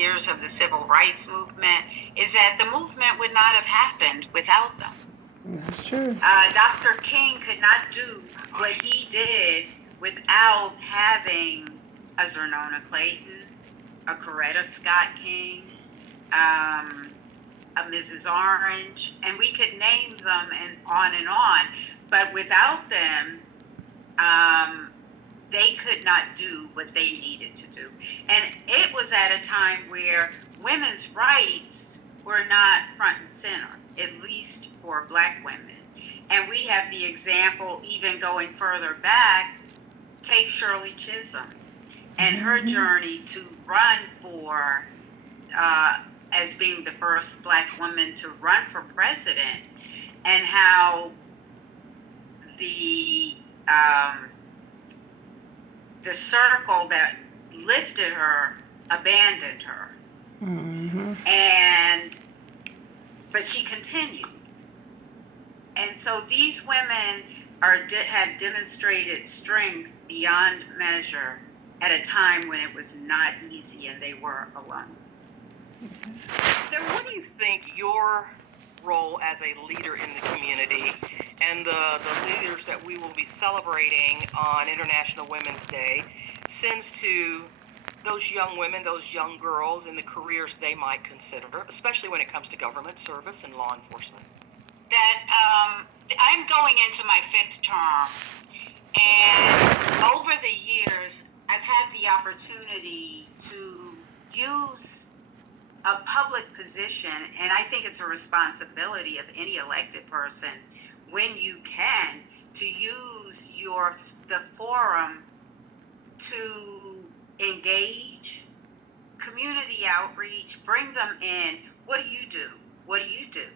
years of the civil rights movement is that the movement would not have happened without them. That's true. Dr. King could not do what he did without having a Zernona Clayton, a Coretta Scott King, a Mrs. Orange, and we could name them and on. But without them, they could not do what they needed to do. And it was at a time where women's rights were not front and center, at least for Black women. And we have the example, even going further back, take Shirley Chisholm and her journey to run for, as being the first Black woman to run for president, and how the circle that lifted her abandoned her. But she continued. And so these women have demonstrated strength beyond measure at a time when it was not easy and they were alone. Then what do you think your role as a leader in the community and the leaders that we will be celebrating on International Women's Day sends to those young women, those young girls in the careers they might consider, especially when it comes to government service and law enforcement? That I'm going into my 5th term, and over the years, I've had the opportunity to use a public position, and I think it's a responsibility of any elected person, when you can, to use the forum to engage, community outreach, bring them in. What do you do? What do you do?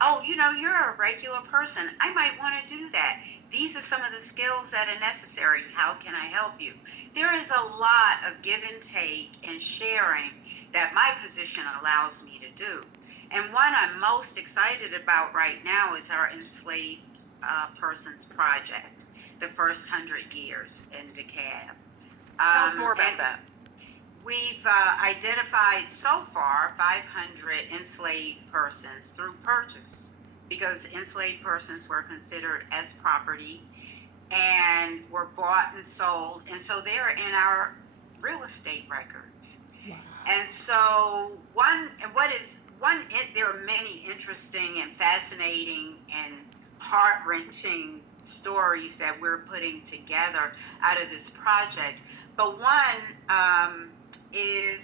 Oh, you're a regular person. I might want to do that. These are some of the skills that are necessary. How can I help you? There is a lot of give and take and sharing that my position allows me to do. And one I'm most excited about right now is our Enslaved Persons Project, the first 100 years in DeKalb. Tell us more about that. We've identified so far 500 enslaved persons through purchase, because enslaved persons were considered as property and were bought and sold, and so they're in our real estate records. Wow. And so there are many interesting and fascinating and heart-wrenching stories that we're putting together out of this project. But one is